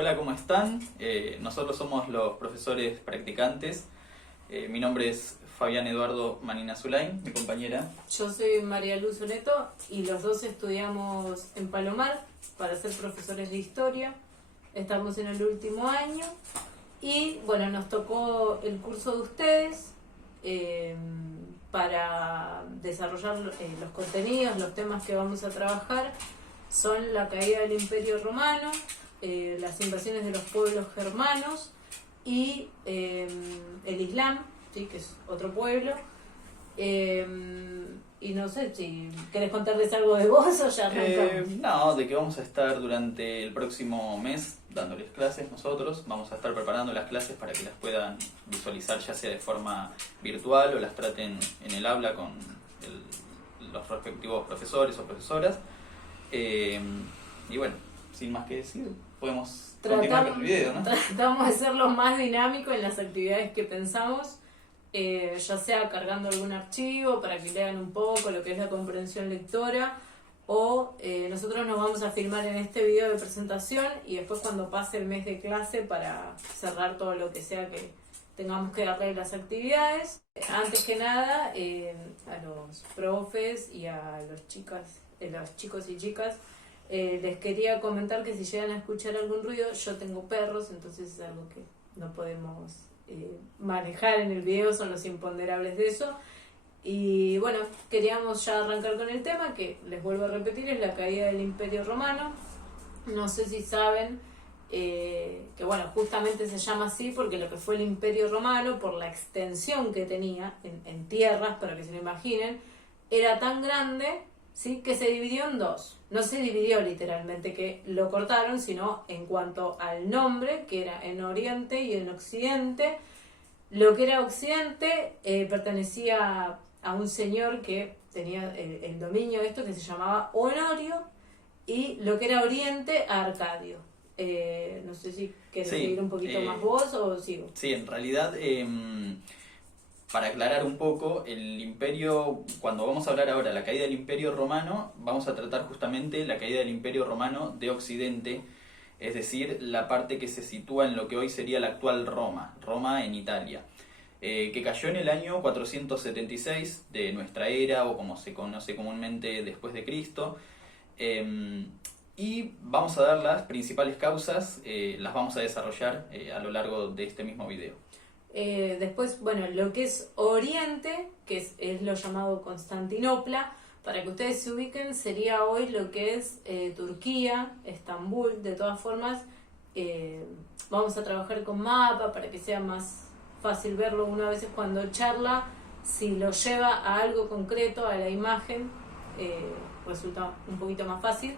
Hola, ¿cómo están? Nosotros somos los profesores practicantes. Mi nombre es Fabián Eduardo Manina Zulain, mi compañera. Yo soy María Luz Oneto y los dos estudiamos en Palomar para ser profesores de historia. Estamos en el último año y bueno, nos tocó el curso de ustedes para desarrollar los contenidos, los temas que vamos a trabajar. Son la caída del Imperio Romano, las invasiones de los pueblos germanos y el Islam, ¿sí? Que es otro pueblo. Y no sé si querés contarles algo de vos o ya arrancamos. No, de que vamos a estar durante el próximo mes dándoles clases nosotros. Vamos a estar preparando las clases para que las puedan visualizar ya sea de forma virtual o las traten en el aula con los respectivos profesores o profesoras. Y bueno, sin más que decir, podemos continuar con el video, ¿no? Tratamos de ser lo más dinámico en las actividades que pensamos, ya sea cargando algún archivo para que lean un poco lo que es la comprensión lectora, o nosotros nos vamos a filmar en este video de presentación y después cuando pase el mes de clase para cerrar todo lo que sea que tengamos que darle las actividades. Antes que nada, a los profes y a los chicos y chicas, les quería comentar que si llegan a escuchar algún ruido, yo tengo perros, entonces es algo que no podemos manejar en el video, son los imponderables de eso. Y bueno, queríamos ya arrancar con el tema, que les vuelvo a repetir, es la caída del Imperio Romano. No sé si saben que bueno, justamente se llama así porque lo que fue el Imperio Romano, por la extensión que tenía en tierras, para que se lo imaginen, era tan grande, ¿sí?, que se dividió en dos. No se dividió literalmente que lo cortaron, sino en cuanto al nombre, que era en Oriente y en Occidente. Lo que era Occidente pertenecía a un señor que tenía el dominio de esto, que se llamaba Honorio, y lo que era Oriente a Arcadio. No sé si querés seguir un poquito más vos o sigo. Sí, en realidad, para aclarar un poco, el imperio, cuando vamos a hablar ahora de la caída del Imperio Romano, vamos a tratar justamente la caída del Imperio Romano de Occidente, es decir, la parte que se sitúa en lo que hoy sería la actual Roma en Italia, que cayó en el año 476 de nuestra era, o como se conoce comúnmente después de Cristo. Y vamos a dar las principales causas, las vamos a desarrollar a lo largo de este mismo video. Después, bueno, lo que es Oriente, que es lo llamado Constantinopla, para que ustedes se ubiquen, sería hoy lo que es Turquía, Estambul. De todas formas, vamos a trabajar con mapa para que sea más fácil verlo. Uno a veces cuando charla, si lo lleva a algo concreto, a la imagen, resulta un poquito más fácil.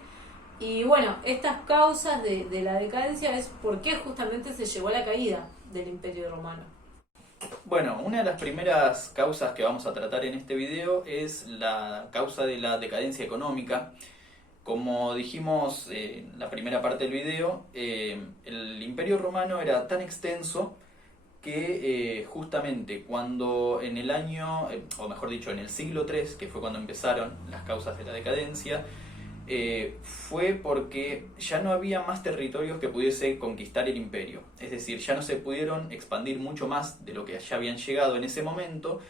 Y bueno, estas causas de la decadencia es por qué justamente se llevó a la caída del Imperio Romano. Bueno, una de las primeras causas que vamos a tratar en este video es la causa de la decadencia económica. Como dijimos en la primera parte del video, el Imperio Romano era tan extenso que justamente cuando en el año, o mejor dicho, en el siglo III, que fue cuando empezaron las causas de la decadencia, fue porque ya no había más territorios que pudiese conquistar el imperio. Es decir, ya no se pudieron expandir mucho más de lo que ya habían llegado en ese momento,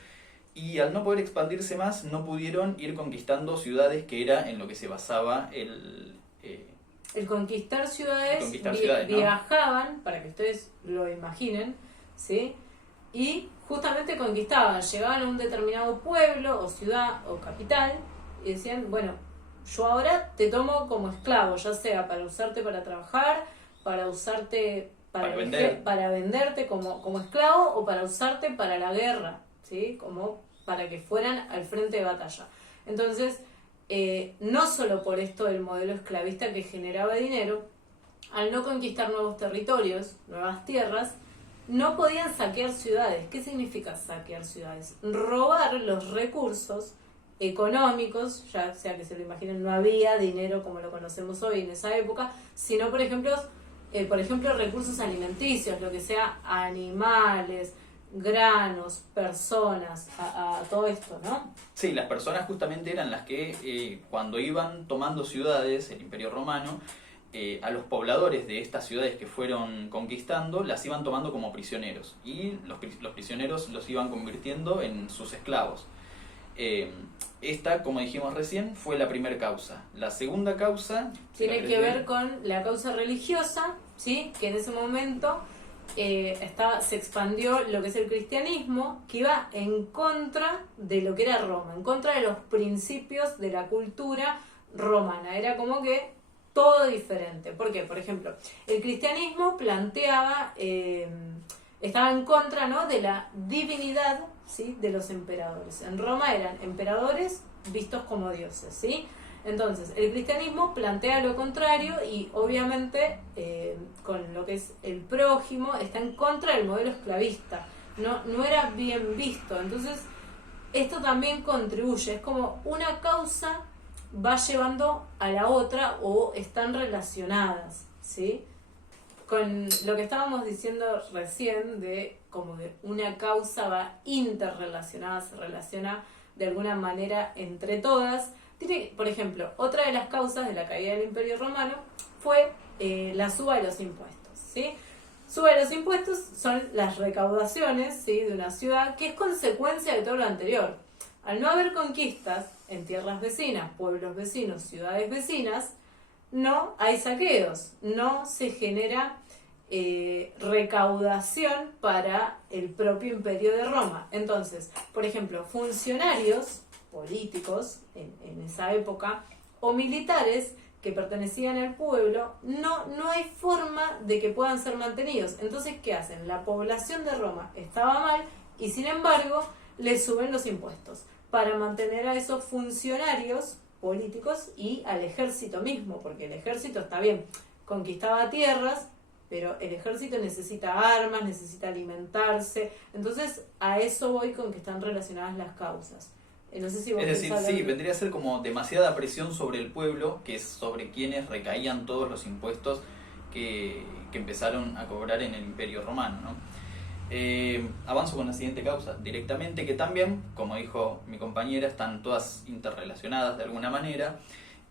y al no poder expandirse más, no pudieron ir conquistando ciudades, que era en lo que se basaba el conquistar ciudades. ¿no? Viajaban, para que ustedes lo imaginen, ¿sí? Y justamente conquistaban, llegaban a un determinado pueblo o ciudad o capital y decían, bueno, yo ahora te tomo como esclavo, ya sea para usarte para trabajar, para usarte para venderte como esclavo, o para usarte para la guerra, ¿sí? Como para que fueran al frente de batalla. Entonces, no solo por esto el modelo esclavista que generaba dinero, al no conquistar nuevos territorios, nuevas tierras, no podían saquear ciudades. ¿Qué significa saquear ciudades? Robar los recursos económicos, ya sea que se lo imaginen, no había dinero como lo conocemos hoy en esa época, sino por ejemplo recursos alimenticios, lo que sea animales, granos, personas, a todo esto, ¿no? Sí, las personas justamente eran las que cuando iban tomando ciudades, el Imperio Romano, a los pobladores de estas ciudades que fueron conquistando las iban tomando como prisioneros y los prisioneros los iban convirtiendo en sus esclavos. Esta, como dijimos recién, fue la primera causa. La segunda causa tiene que ver con la causa religiosa, ¿sí? Que en ese momento se expandió lo que es el cristianismo, que iba en contra de lo que era Roma, en contra de los principios de la cultura romana. Era como que todo diferente. ¿Por qué? Por ejemplo, el cristianismo planteaba, estaba en contra, ¿no?, de la divinidad, ¿sí?, de los emperadores. En Roma eran emperadores vistos como dioses, ¿sí? Entonces, el cristianismo plantea lo contrario y obviamente con lo que es el prójimo está en contra del modelo esclavista. No era bien visto. Entonces, esto también contribuye. Es como una causa va llevando a la otra o están relacionadas, ¿sí? Con lo que estábamos diciendo recién de como que una causa va interrelacionada, se relaciona de alguna manera entre todas. Por ejemplo, otra de las causas de la caída del Imperio Romano fue la suba de los impuestos, ¿sí? Suba de los impuestos son las recaudaciones, ¿sí?, de una ciudad, que es consecuencia de todo lo anterior. Al no haber conquistas en tierras vecinas, pueblos vecinos, ciudades vecinas, no hay saqueos, no se genera recaudación para el propio Imperio de Roma. Entonces, por ejemplo, funcionarios políticos en esa época o militares que pertenecían al pueblo, no hay forma de que puedan ser mantenidos. Entonces, ¿qué hacen? La población de Roma estaba mal y sin embargo le suben los impuestos para mantener a esos funcionarios políticos y al ejército mismo, porque el ejército está bien, conquistaba tierras, pero el ejército necesita armas, necesita alimentarse. Entonces, a eso voy con que están relacionadas las causas. No sé si vos es decir, sí, vendría a ser como demasiada presión sobre el pueblo, que es sobre quienes recaían todos los impuestos que empezaron a cobrar en el Imperio Romano, ¿no? Avanzo con la siguiente causa directamente, que también, como dijo mi compañera, están todas interrelacionadas de alguna manera,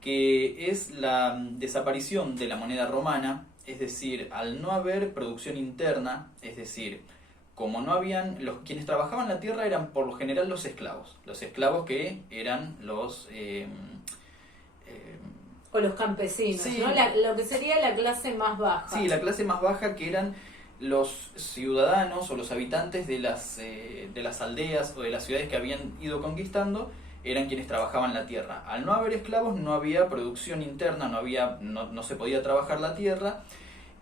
que es la desaparición de la moneda romana. Es decir, al no haber producción interna, es decir, como no habían, quienes trabajaban la tierra eran por lo general los esclavos que eran los o los campesinos, sí, ¿no? Lo que sería la clase más baja. Sí, la clase más baja, que eran los ciudadanos o los habitantes de las aldeas o de las ciudades que habían ido conquistando, eran quienes trabajaban la tierra. Al no haber esclavos no había producción interna, no se podía trabajar la tierra,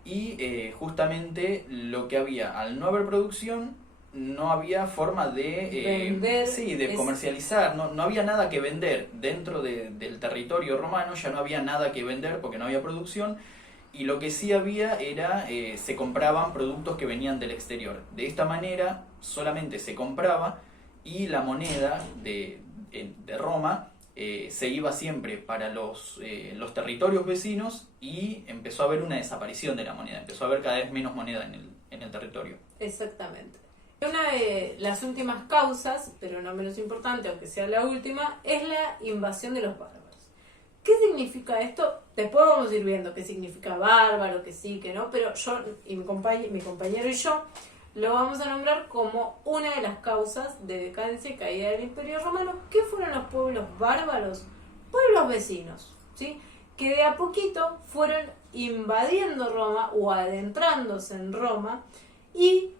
y justamente lo que había, al no haber producción, no había forma de vender, de comercializar, no había nada que vender dentro del territorio romano, ya no había nada que vender porque no había producción. Y lo que sí había era, se compraban productos que venían del exterior. De esta manera solamente se compraba y la moneda de Roma se iba siempre para los territorios vecinos, y empezó a haber una desaparición de la moneda. Empezó a haber cada vez menos moneda en el territorio. Exactamente. Una de las últimas causas, pero no menos importante, aunque sea la última, es la invasión de los bárbaros. ¿Qué significa esto? Después vamos a ir viendo qué significa bárbaro, que sí, que no, pero yo y mi compañero y yo lo vamos a nombrar como una de las causas de decadencia y caída del Imperio Romano. ¿Qué fueron los pueblos bárbaros? Pueblos vecinos, ¿sí?, que de a poquito fueron invadiendo Roma o adentrándose en Roma y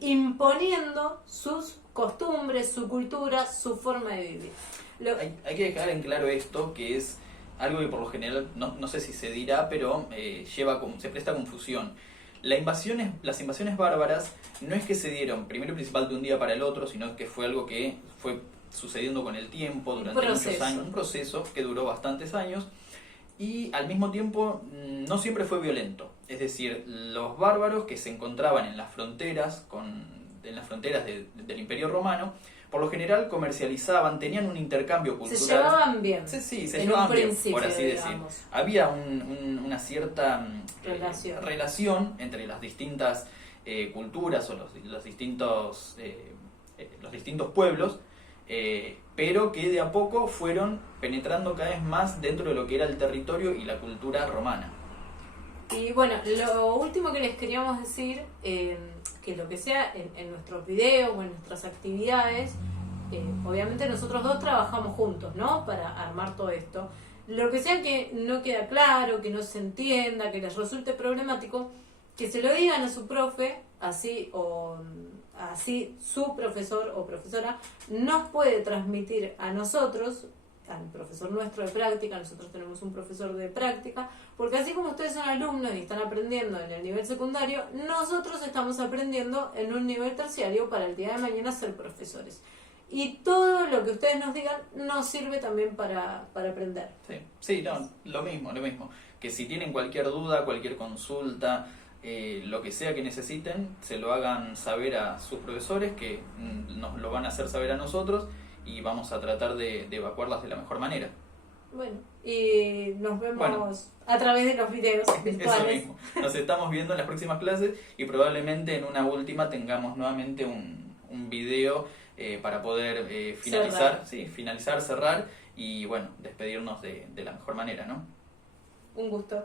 imponiendo sus costumbres, su cultura, su forma de vivir. Hay que dejar en claro esto, que es algo que por lo general, no sé si se dirá, pero se presta confusión. Las invasiones bárbaras no es que se dieron primero y principal de un día para el otro, sino que fue algo que fue sucediendo con el tiempo durante muchos años, un proceso que duró bastantes años, y al mismo tiempo no siempre fue violento. Es decir, los bárbaros que se encontraban en las fronteras del Imperio Romano, por lo general comercializaban, tenían un intercambio cultural. Se llevaban bien. Sí, se llevaban bien, por así digamos decir. Había una cierta relación entre las distintas culturas o los distintos pueblos, pero que de a poco fueron penetrando cada vez más dentro de lo que era el territorio y la cultura romana. Y bueno, lo último que les queríamos decir, que lo que sea en nuestros videos o en nuestras actividades, obviamente nosotros dos trabajamos juntos, ¿no? Para armar todo esto. Lo que sea que no queda claro, que no se entienda, que les resulte problemático, que se lo digan a su profe, así su profesor o profesora nos puede transmitir a nosotros, al profesor nuestro de práctica. Nosotros tenemos un profesor de práctica, porque así como ustedes son alumnos y están aprendiendo en el nivel secundario, nosotros estamos aprendiendo en un nivel terciario para el día de mañana ser profesores. Y todo lo que ustedes nos digan nos sirve también para aprender. Sí, no, lo mismo. Que si tienen cualquier duda, cualquier consulta, lo que sea que necesiten, se lo hagan saber a sus profesores, que nos lo van a hacer saber a nosotros, y vamos a tratar de evacuarlas de la mejor manera. Bueno, y nos vemos a través de los videos virtuales. Eso mismo. Nos estamos viendo en las próximas clases y probablemente en una última tengamos nuevamente un video para poder finalizar, cerrar y bueno, despedirnos de la mejor manera, ¿no? Un gusto.